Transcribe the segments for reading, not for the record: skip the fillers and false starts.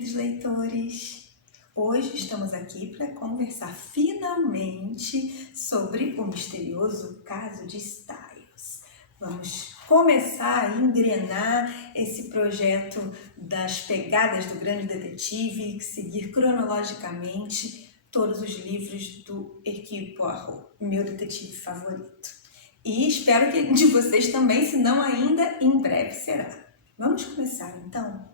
queridos leitores! Hoje estamos aqui para conversar finalmente sobre o misterioso caso de Styles. Vamos começar a engrenar esse projeto das pegadas do grande detetive e seguir cronologicamente todos os livros do Hercule Poirot, meu detetive favorito. E espero que de vocês também, se não ainda, em breve será. Vamos começar então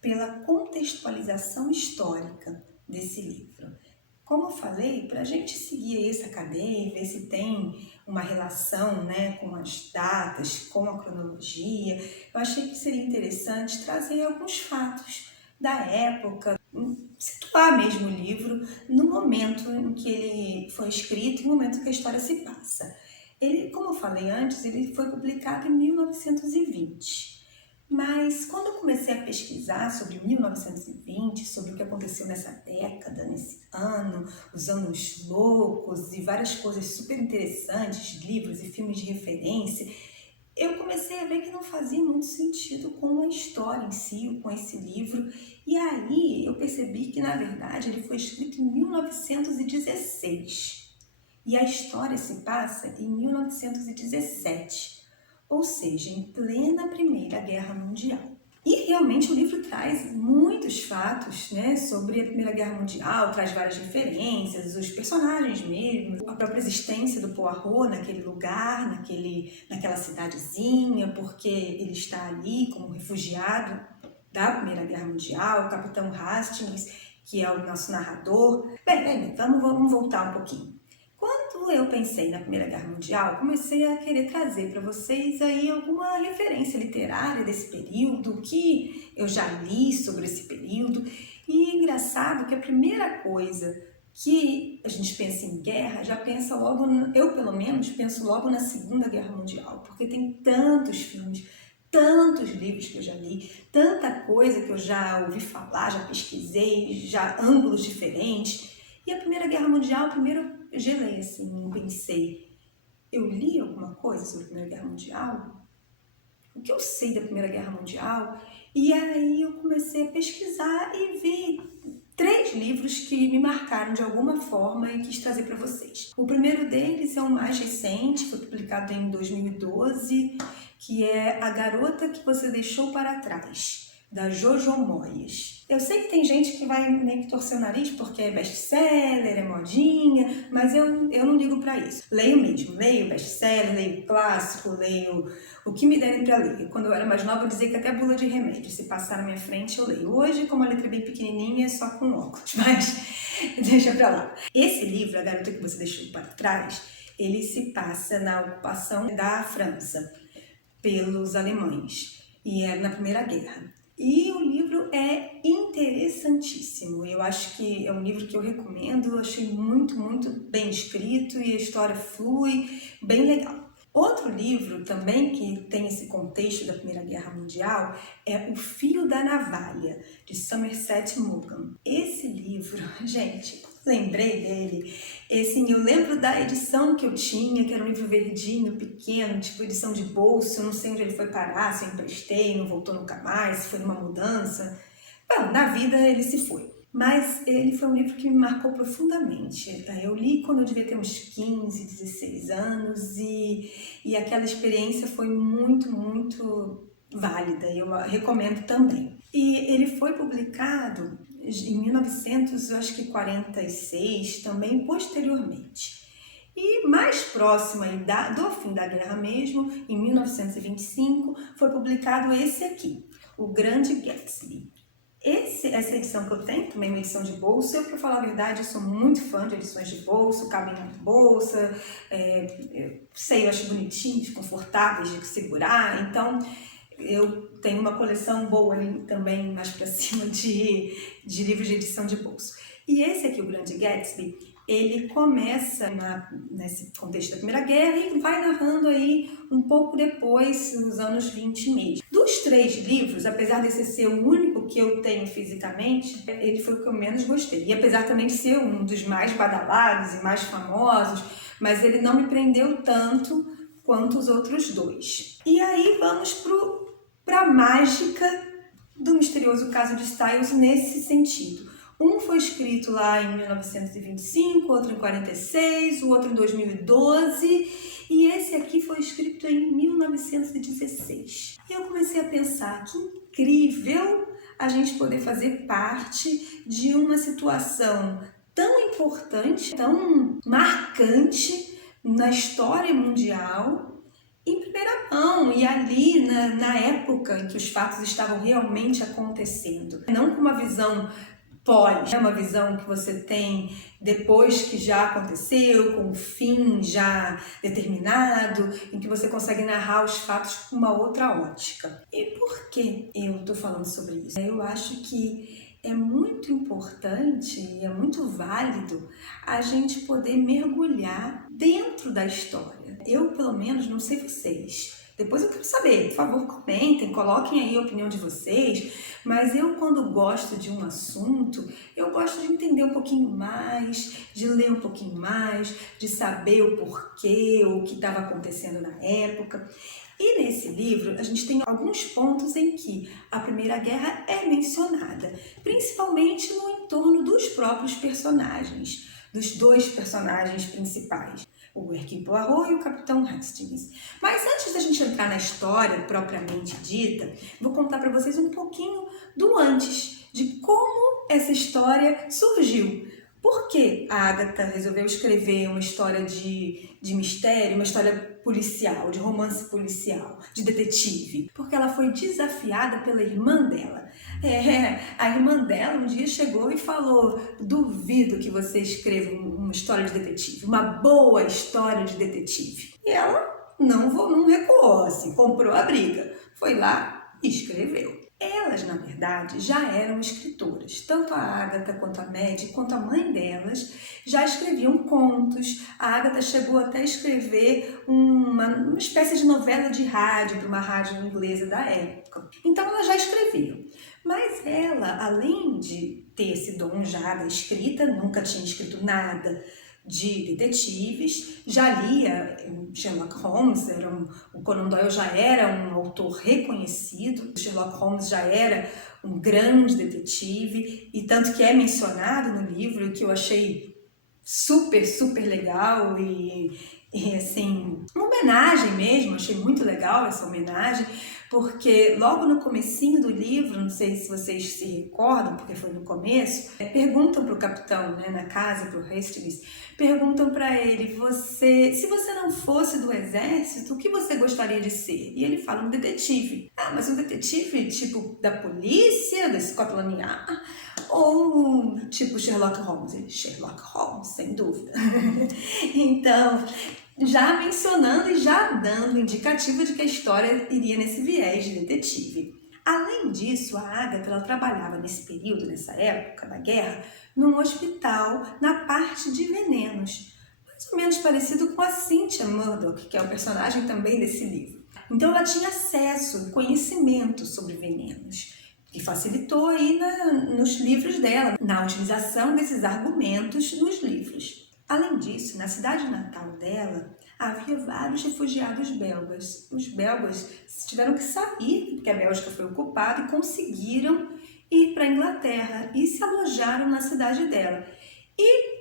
pela contextualização histórica desse livro. Como eu falei, para a gente seguir essa cadeia e ver se tem uma relação, com as datas, com a cronologia, eu achei que seria interessante trazer alguns fatos da época, situar mesmo o livro no momento em que ele foi escrito e no momento que a história se passa. Ele, como eu falei antes, ele foi publicado em 1920. Mas quando eu comecei a pesquisar sobre 1920, sobre o que aconteceu nessa década, nesse ano, os anos loucos e várias coisas super interessantes, livros e filmes de referência, eu comecei a ver que não fazia muito sentido com a história em si, com esse livro. E aí eu percebi que, na verdade, ele foi escrito em 1916 e a história se passa em 1917. Ou seja, em plena Primeira Guerra Mundial. E realmente o livro traz muitos fatos sobre a Primeira Guerra Mundial, traz várias referências, os personagens mesmo, a própria existência do Poirot naquele lugar, naquela cidadezinha, porque ele está ali como refugiado da Primeira Guerra Mundial, o Capitão Hastings, que é o nosso narrador. Bem, vamos voltar um pouquinho. Quando eu pensei na Primeira Guerra Mundial, comecei a querer trazer para vocês aí alguma referência literária desse período, o que eu já li sobre esse período. E é engraçado que a primeira coisa que a gente pensa em guerra, já pensa logo, eu pelo menos penso logo na Segunda Guerra Mundial, porque tem tantos filmes, tantos livros que eu já li, tanta coisa que eu já ouvi falar, já pesquisei, já ângulos diferentes. E a Primeira Guerra Mundial, primeiro eu gelei assim, pensei, eu li alguma coisa sobre a Primeira Guerra Mundial? O que eu sei da Primeira Guerra Mundial? E aí eu comecei a pesquisar e vi 3 livros que me marcaram de alguma forma e quis trazer para vocês. O primeiro deles é o mais recente, foi publicado em 2012, que é A Garota que Você Deixou para Trás, da Jojo Moyes. Eu sei que tem gente que vai meio que torcer o nariz porque é best-seller, é modinha, mas eu não ligo para isso. Leio mesmo, leio best-seller, leio clássico, leio o que me derem para ler. Quando eu era mais nova eu dizia que até bula de remédio, se passar na minha frente eu leio. Hoje, como a letra é bem pequenininha, é só com óculos, mas deixa pra lá. Esse livro, A Garota que Você Deixou para Trás, ele se passa na ocupação da França pelos alemães e é na Primeira Guerra. E o livro é interessantíssimo. Eu acho que é um livro que eu recomendo. Eu achei muito, muito bem escrito e a história flui, bem legal. Outro livro também que tem esse contexto da Primeira Guerra Mundial é O Fio da Navalha, de Somerset Maugham. Esse livro, gente, lembrei dele. Eu lembro da edição que eu tinha, que era um livro verdinho, pequeno, tipo edição de bolso. Eu não sei onde ele foi parar, se eu emprestei, não voltou nunca mais, se foi numa mudança. Bom, na vida ele se foi. Mas ele foi um livro que me marcou profundamente. Eu li quando eu devia ter uns 15, 16 anos e aquela experiência foi muito, muito válida. Eu recomendo também. E ele foi publicado em 1946, também posteriormente. E mais próximo aí do fim da guerra mesmo, em 1925, foi publicado esse aqui, O Grande Gatsby. Essa edição que eu tenho, também é uma edição de bolsa, eu, para falar a verdade, eu sou muito fã de edições de bolsa, cabem na bolsa, eu acho bonitinhos, confortáveis de segurar, então eu tenho uma coleção boa ali também, mais para cima, de livros de edição de bolso. E esse aqui, O Grande Gatsby, ele começa nesse contexto da Primeira Guerra e vai narrando aí um pouco depois, nos anos 20 mesmo. Dos 3 livros, apesar desse ser o único que eu tenho fisicamente, ele foi o que eu menos gostei. E apesar também de ser um dos mais badalados e mais famosos, mas ele não me prendeu tanto quanto os outros 2. E aí vamos para a mágica do misterioso caso de Styles nesse sentido. Um foi escrito lá em 1925, outro em 46, o outro em 2012 e esse aqui foi escrito em 1916. E eu comecei a pensar que incrível a gente poder fazer parte de uma situação tão importante, tão marcante na história mundial, em primeira mão e ali na época em que os fatos estavam realmente acontecendo. Não com uma visão pós, uma visão que você tem depois que já aconteceu, com o fim já determinado, em que você consegue narrar os fatos com uma outra ótica. E por que eu estou falando sobre isso? Eu acho que é muito importante e é muito válido a gente poder mergulhar dentro da história. Eu, pelo menos, não sei vocês. Depois eu quero saber, por favor, comentem, coloquem aí a opinião de vocês, mas eu quando gosto de um assunto, eu gosto de entender um pouquinho mais, de ler um pouquinho mais, de saber o porquê, o que estava acontecendo na época. E nesse livro a gente tem alguns pontos em que a Primeira Guerra é mencionada, principalmente no entorno dos próprios personagens, dos dois personagens principais, o Hercule Poirot e o Capitão Hastings. Mas antes da gente entrar na história propriamente dita, vou contar para vocês um pouquinho do antes, de como essa história surgiu. Por que a Agatha resolveu escrever uma história de mistério, uma história policial, de romance policial, de detetive? Porque ela foi desafiada pela irmã dela. A irmã dela um dia chegou e falou: duvido que você escreva uma história de detetive, uma boa história de detetive. E ela não recuou, assim, comprou a briga. Foi lá e escreveu. Elas, na verdade, já eram escritoras. Tanto a Agatha quanto a Maddie, quanto a mãe delas, já escreviam contos. A Agatha chegou até a escrever uma espécie de novela de rádio para uma rádio inglesa da época. Então, elas já escreviam. Mas ela, além de ter esse dom já da escrita, nunca tinha escrito nada de detetives, já lia Sherlock Holmes, o Conan Doyle já era um autor reconhecido, Sherlock Holmes já era um grande detetive, e tanto que é mencionado no livro, que eu achei super, super legal e assim, uma homenagem mesmo, achei muito legal essa homenagem, porque logo no comecinho do livro, não sei se vocês se recordam, porque foi no começo, perguntam para o capitão, né, na casa, para o Hastings, perguntam para ele, se você não fosse do exército, o que você gostaria de ser? E ele fala, um detetive. Ah, mas um detetive tipo da polícia, da Scotland Yard, ou tipo Sherlock Holmes? Ele, Sherlock Holmes, sem dúvida. Então, já mencionando e já dando indicativo de que a história iria nesse viés de detetive. Além disso, a Agatha ela trabalhava nesse período, nessa época da guerra, num hospital na parte de venenos, mais ou menos parecido com a Cynthia Murdoch, que é o personagem também desse livro. Então ela tinha acesso, conhecimento sobre venenos, que facilitou aí nos livros dela, na utilização desses argumentos nos livros. Além disso, na cidade natal dela, havia vários refugiados belgas. Os belgas tiveram que sair, porque a Bélgica foi ocupada, e conseguiram ir para a Inglaterra e se alojaram na cidade dela. E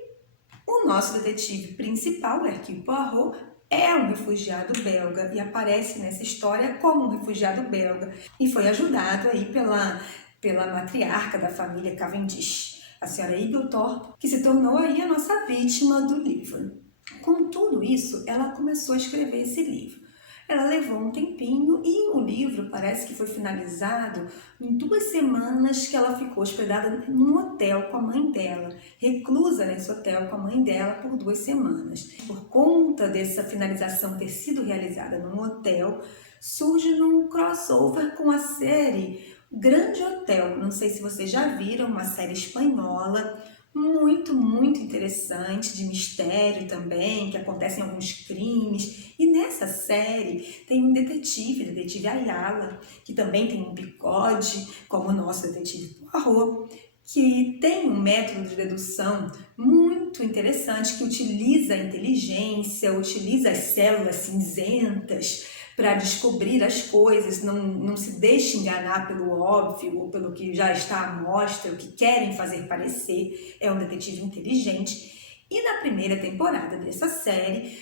o nosso detetive principal, Hercule Poirot, é um refugiado belga e aparece nessa história como um refugiado belga e foi ajudado aí pela matriarca da família Cavendish, a senhora Eaglethorpe, que se tornou aí a nossa vítima do livro. Com tudo isso, ela começou a escrever esse livro. Ela levou um tempinho e o livro parece que foi finalizado em 2 semanas que ela ficou hospedada num hotel com a mãe dela, reclusa nesse hotel com a mãe dela por 2 semanas. Por conta dessa finalização ter sido realizada num hotel, surge um crossover com a série Grande Hotel. Não sei se vocês já viram, uma série espanhola, muito, muito interessante, de mistério também, que acontecem alguns crimes. E nessa série tem um detetive Ayala, que também tem um bigode, como o nosso detetive Poirot, que tem um método de dedução muito interessante, que utiliza a inteligência, utiliza as células cinzentas para descobrir as coisas, não se deixe enganar pelo óbvio ou pelo que já está à mostra, o que querem fazer parecer. É um detetive inteligente. E na primeira temporada dessa série,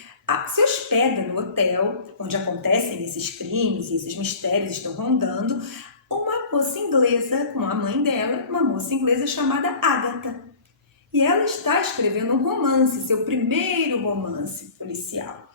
se hospeda no hotel onde acontecem esses crimes e esses mistérios estão rondando uma moça inglesa com a mãe dela, uma moça inglesa chamada Agatha. E ela está escrevendo um romance, seu primeiro romance policial.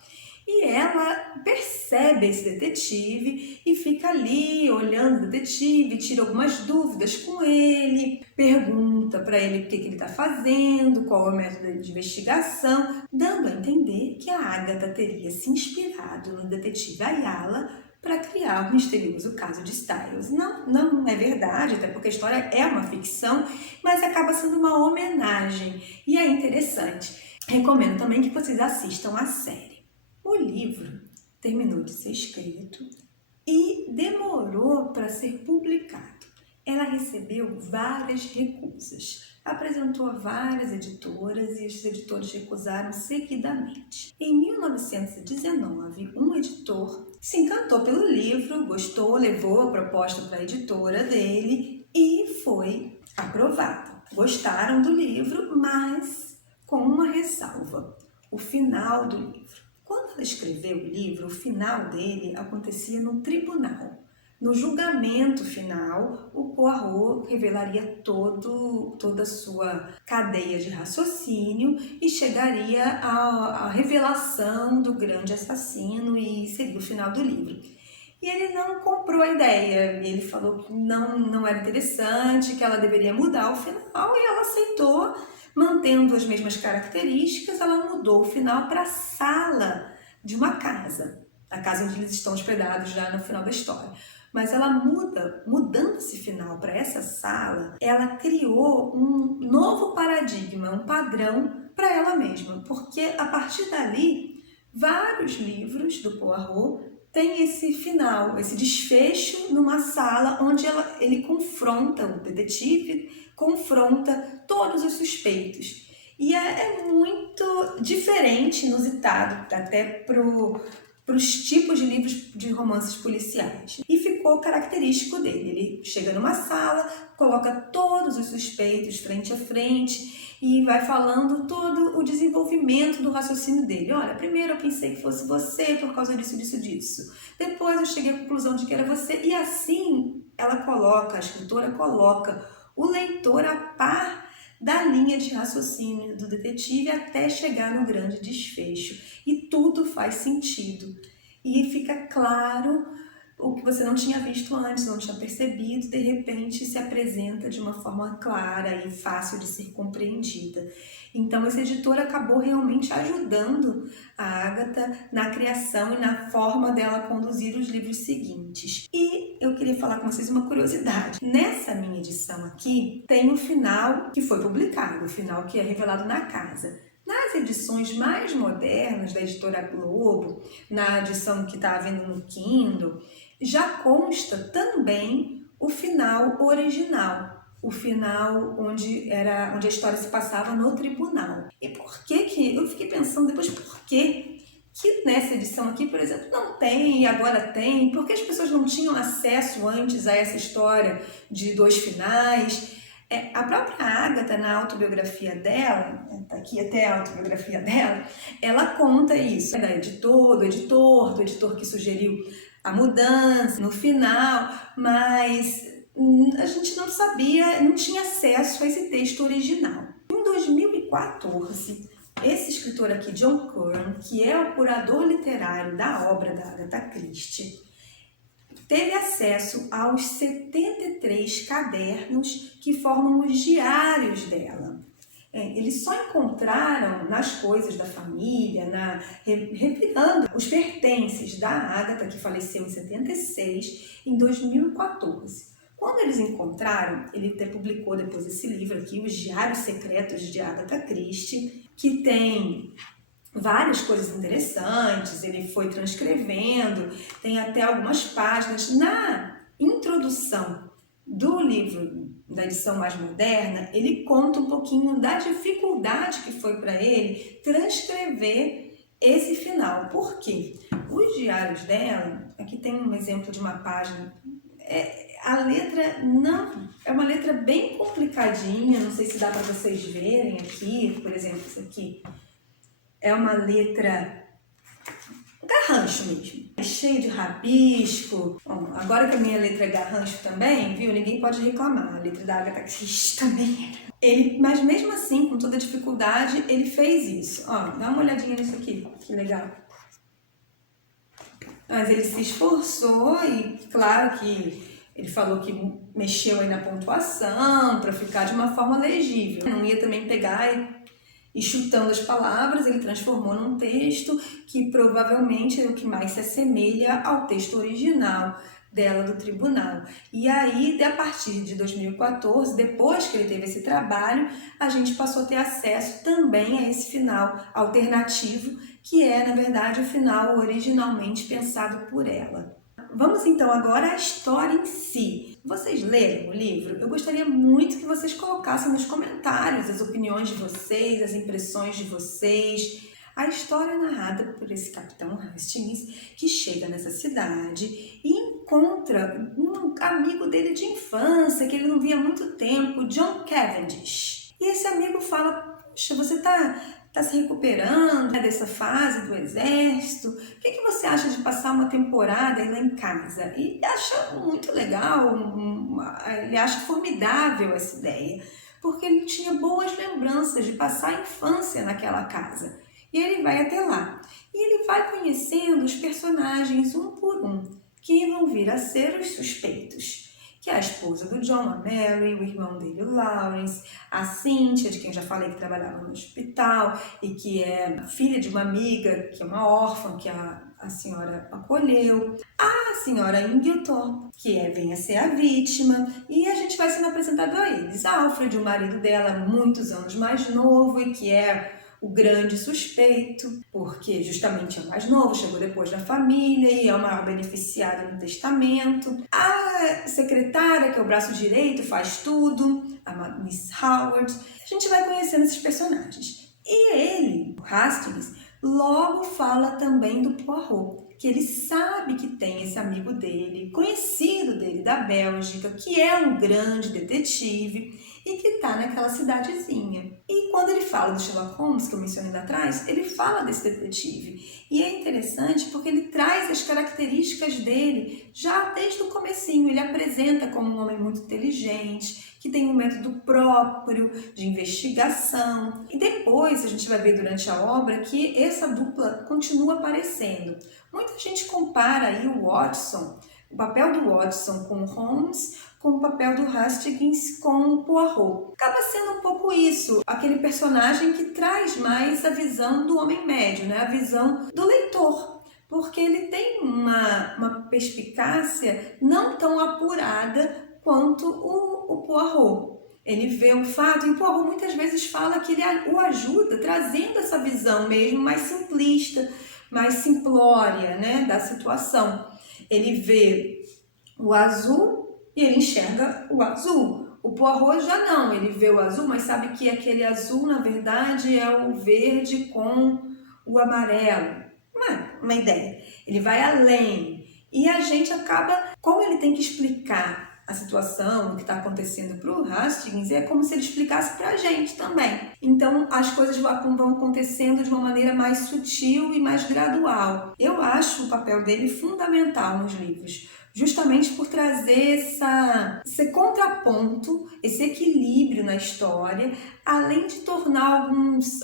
E ela percebe esse detetive e fica ali olhando o detetive, tira algumas dúvidas com ele, pergunta para ele o que ele está fazendo, qual é o método de investigação, dando a entender que a Agatha teria se inspirado no detetive Ayala para criar o misterioso caso de Styles. Não é verdade, até porque a história é uma ficção, mas acaba sendo uma homenagem e é interessante. Recomendo também que vocês assistam a série. O livro terminou de ser escrito e demorou para ser publicado. Ela recebeu várias recusas, apresentou a várias editoras e os editores recusaram seguidamente. Em 1919, um editor se encantou pelo livro, gostou, levou a proposta para a editora dele e foi aprovada. Gostaram do livro, mas com uma ressalva: o final do livro. Quando ela escreveu o livro, o final dele acontecia no tribunal. No julgamento final, o Poirot revelaria toda a sua cadeia de raciocínio e chegaria à revelação do grande assassino e seria o final do livro. E ele não comprou a ideia, ele falou que não era interessante, que ela deveria mudar o final e ela aceitou. Mantendo as mesmas características, ela mudou o final para a sala de uma casa, a casa onde eles estão hospedados já no final da história. Mas ela mudando esse final para essa sala, ela criou um novo paradigma, um padrão para ela mesma, porque a partir dali, vários livros do Poirot têm esse final, esse desfecho numa sala onde ele confronta, o detetive confronta todos os suspeitos. E é muito diferente, inusitado, até para os tipos de livros de romances policiais. E ficou característico dele. Ele chega numa sala, coloca todos os suspeitos frente a frente e vai falando todo o desenvolvimento do raciocínio dele. Olha, primeiro eu pensei que fosse você por causa disso. Depois eu cheguei à conclusão de que era você. E assim a escritora coloca o leitor a par da linha de raciocínio do detetive até chegar no grande desfecho. E tudo faz sentido. E fica claro o que você não tinha visto antes, não tinha percebido, de repente se apresenta de uma forma clara e fácil de ser compreendida. Então esse editor acabou realmente ajudando a Agatha na criação e na forma dela conduzir os livros seguintes. E eu queria falar com vocês uma curiosidade. Nessa minha edição aqui tem o final que foi publicado, o final que é revelado na casa. Nas edições mais modernas da editora Globo, na edição que está vendo no Kindle, já consta também o final original, o final onde a história se passava no tribunal. E por que eu fiquei pensando depois, por que nessa edição aqui, por exemplo, não tem e agora tem? Por que as pessoas não tinham acesso antes a essa história de dois finais? A própria Agatha, na autobiografia dela, tá aqui até a autobiografia dela, ela conta isso, do editor que sugeriu a mudança no final, mas a gente não sabia, não tinha acesso a esse texto original. Em 2014, esse escritor aqui, John Curran, que é o curador literário da obra da Agatha Christie, teve acesso aos 73 cadernos que formam os diários dela. Eles só encontraram nas coisas da família, revirando os pertences da Agatha, que faleceu em 76, em 2014. Quando eles encontraram, ele até publicou depois esse livro aqui, Os Diários Secretos de Agatha Christie, que tem várias coisas interessantes, ele foi transcrevendo, tem até algumas páginas. Na introdução do livro, da edição mais moderna, ele conta um pouquinho da dificuldade que foi para ele transcrever esse final. Por quê? Os diários dela Aqui tem um exemplo de uma página. A letra não é uma letra bem complicadinha, não sei se dá para vocês verem aqui, por exemplo, isso aqui é uma letra garrancho mesmo, cheio de rabisco. Bom, agora que a minha letra é garrancho também, viu? Ninguém pode reclamar, a letra da Agatha Christie também era. Mas mesmo assim, com toda dificuldade, ele fez isso. Ó, dá uma olhadinha nisso aqui, que legal. Mas ele se esforçou e claro que ele falou que mexeu aí na pontuação para ficar de uma forma legível. Não ia também pegar e chutando as palavras, ele transformou num texto que provavelmente é o que mais se assemelha ao texto original dela do tribunal. E aí, a partir de 2014, depois que ele teve esse trabalho, a gente passou a ter acesso também a esse final alternativo, que é, na verdade, o final originalmente pensado por ela. Vamos então agora à história em si. Vocês leram o livro? Eu gostaria muito que vocês colocassem nos comentários as opiniões de vocês, as impressões de vocês. A história é narrada por esse capitão Hastings que chega nessa cidade e encontra um amigo dele de infância que ele não via há muito tempo, John Cavendish. E esse amigo fala: "Poxa, você está se recuperando, né, dessa fase do exército, o que você acha de passar uma temporada aí lá em casa?" E acha muito legal, ele acha formidável essa ideia, porque ele tinha boas lembranças de passar a infância naquela casa. E ele vai até lá. E ele vai conhecendo os personagens um por um, que vão vir a ser os suspeitos. Que é a esposa do John, a Mary, o irmão dele, o Lawrence, a Cynthia, de quem eu já falei que trabalhava no hospital, e que é filha de uma amiga, que é uma órfã, que a senhora acolheu, a senhora Inglethorpe, que vem a ser a vítima, e a gente vai sendo apresentado a eles. Alfred, o marido dela, muitos anos mais novo, e que é o grande suspeito, porque justamente é o mais novo, chegou depois da família e é o maior beneficiário no testamento. A secretária, que é o braço direito, faz tudo, a Miss Howard. A gente vai conhecendo esses personagens. E ele, o Hastings, logo fala também do Poirot, que ele sabe que tem esse amigo dele, conhecido dele da Bélgica, que é um grande detetive e que está naquela cidadezinha. E quando ele fala do Sherlock Holmes, que eu mencionei lá atrás, ele fala desse detetive. E é interessante porque ele traz as características dele já desde o comecinho. Ele apresenta como um homem muito inteligente, que tem um método próprio de investigação. E depois a gente vai ver durante a obra que essa dupla continua aparecendo. Muita gente compara aí o Watson, o papel do Watson com o Holmes, com o papel do Hastings com o Poirot. Acaba sendo um pouco isso, aquele personagem que traz mais a visão do homem médio, né? A visão do leitor, porque ele tem uma perspicácia não tão apurada quanto o Poirot. Ele vê um fato e o Poirot muitas vezes fala que ele o ajuda trazendo essa visão mesmo mais simplista, mais simplória, né, da situação. Ele vê o azul e ele enxerga o azul. O Poirot já não, ele vê o azul, mas sabe que aquele azul, na verdade, é o verde com o amarelo. Uma ideia. Ele vai além. E a gente acaba, como ele tem que explicar a situação, o que está acontecendo para o Hastings, é como se ele explicasse para a gente também. Então, as coisas vão acontecendo de uma maneira mais sutil e mais gradual. Eu acho o papel dele fundamental nos livros, justamente por trazer esse contraponto, esse equilíbrio na história, além de tornar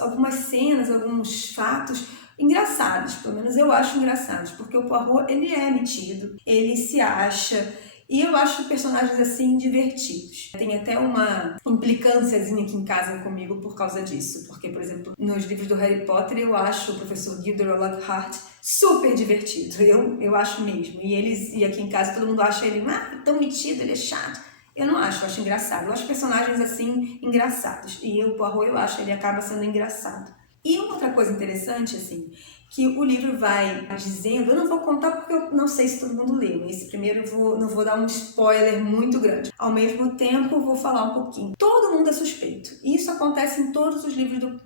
algumas cenas, alguns fatos engraçados. Pelo menos eu acho engraçados, porque o Poirot, ele é metido, ele se acha, e eu acho personagens assim divertidos. Tem até uma implicânciazinha aqui em casa comigo por causa disso, porque, por exemplo, nos livros do Harry Potter eu acho o professor Gilderoy Lockhart super divertido, eu acho mesmo. E aqui em casa todo mundo acha ele tão metido, ele é chato. Eu não acho, eu acho engraçado. Eu acho personagens assim engraçados. E o Poirot, eu acho, ele acaba sendo engraçado. E uma outra coisa interessante, assim, que o livro vai dizendo, eu não vou contar porque eu não sei se todo mundo leu, esse primeiro não vou dar um spoiler muito grande. Ao mesmo tempo, eu vou falar um pouquinho. Todo mundo é suspeito. Isso acontece em todos os livros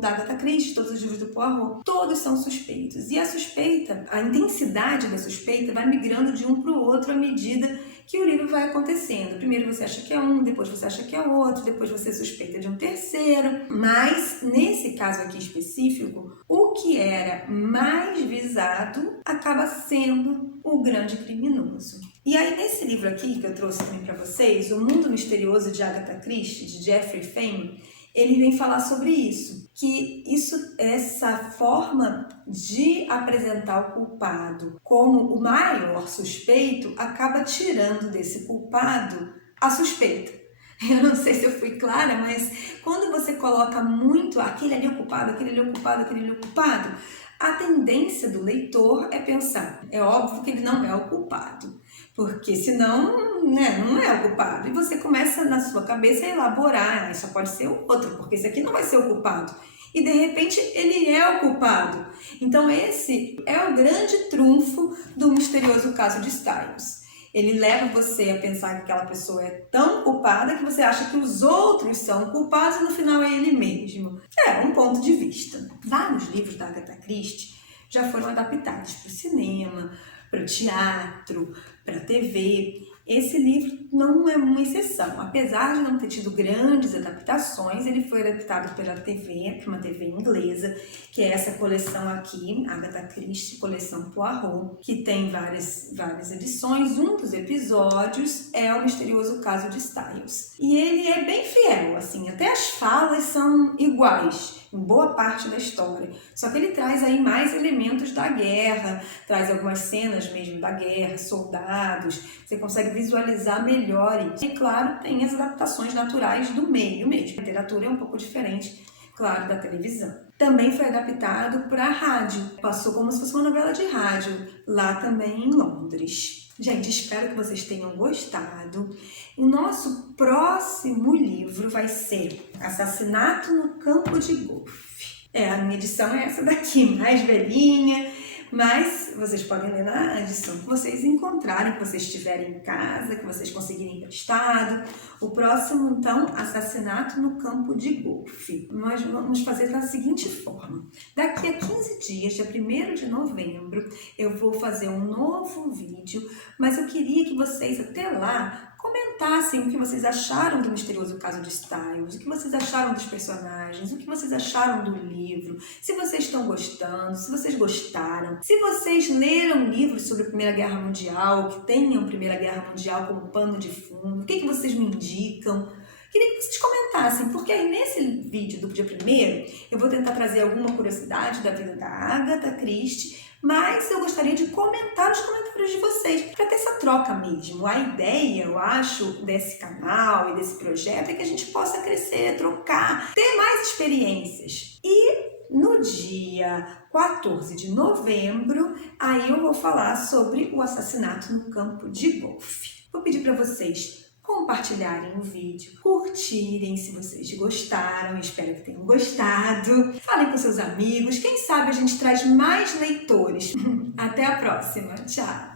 da Agatha Christie, todos os livros do Poirot. Todos são suspeitos. E a suspeita, a intensidade da suspeita vai migrando de um para o outro à medida que o livro vai acontecendo. Primeiro você acha que é um, depois você acha que é outro, depois você suspeita de um terceiro. Mas, nesse caso aqui específico, o que era mais visado acaba sendo o grande criminoso. E aí, nesse livro aqui que eu trouxe também para vocês, O Mundo Misterioso de Agatha Christie, de Geoffrey Fame, ele vem falar sobre isso, que essa forma de apresentar o culpado como o maior suspeito acaba tirando desse culpado a suspeita. Eu não sei se eu fui clara, mas quando você coloca muito aquele ali é o culpado, aquele ali é o culpado, aquele ali é o culpado, a tendência do leitor é pensar, é óbvio que ele não é o culpado, porque senão, né, não é o culpado. E você começa na sua cabeça a elaborar, isso pode ser o outro, porque esse aqui não vai ser o culpado. E de repente ele é o culpado. Então esse é o grande trunfo do misterioso caso de Styles. Ele leva você a pensar que aquela pessoa é tão culpada que você acha que os outros são culpados e no final é ele mesmo. É um ponto de vista. Vários livros da Agatha Christie já foram adaptados para o cinema, para o teatro, para a TV. Esse livro não é uma exceção. Apesar de não ter tido grandes adaptações, ele foi adaptado pela TV, para uma TV inglesa, que é essa coleção aqui, Agatha Christie, coleção Poirot, que tem várias edições. Um dos episódios é o misterioso caso de Styles. E ele é bem fiel, assim, até as falas são iguais em boa parte da história. Só que ele traz aí mais elementos da guerra, traz algumas cenas mesmo da guerra, soldados, você consegue visualizar melhor isso. E claro, tem as adaptações naturais do meio mesmo. A literatura é um pouco diferente, claro, da televisão. Também foi adaptado para a rádio, passou como se fosse uma novela de rádio, lá também em Londres. Gente, espero que vocês tenham gostado. O nosso próximo livro vai ser Assassinato no Campo de Golfe. A minha edição é essa daqui, mais velhinha, mas vocês podem ler na edição que vocês encontrarem, que vocês tiverem em casa, que vocês conseguirem emprestado. O próximo, então, Assassinato no Campo de Golfe. Nós vamos fazer da seguinte forma. Daqui a 15 dias, dia 1º de novembro, eu vou fazer um novo vídeo, mas eu queria que vocês, até lá, comentassem o que vocês acharam do misterioso caso de Styles, o que vocês acharam dos personagens, o que vocês acharam do livro, se vocês estão gostando, se vocês gostaram, se vocês leram livros sobre a Primeira Guerra Mundial, que tenham a Primeira Guerra Mundial como pano de fundo, o que vocês me indicam. Queria que vocês comentassem, porque aí nesse vídeo do dia 1º eu vou tentar trazer alguma curiosidade da vida da Agatha Christie, mas eu gostaria de comentar os comentários de vocês, para ter essa troca mesmo. A ideia, eu acho, desse canal e desse projeto é que a gente possa crescer, trocar, ter mais experiências. E no dia 14 de novembro, aí eu vou falar sobre o assassinato no campo de golfe. Vou pedir para vocês compartilharem o vídeo, curtirem se vocês gostaram, espero que tenham gostado, falem com seus amigos, quem sabe a gente traz mais leitores. Até a próxima, tchau!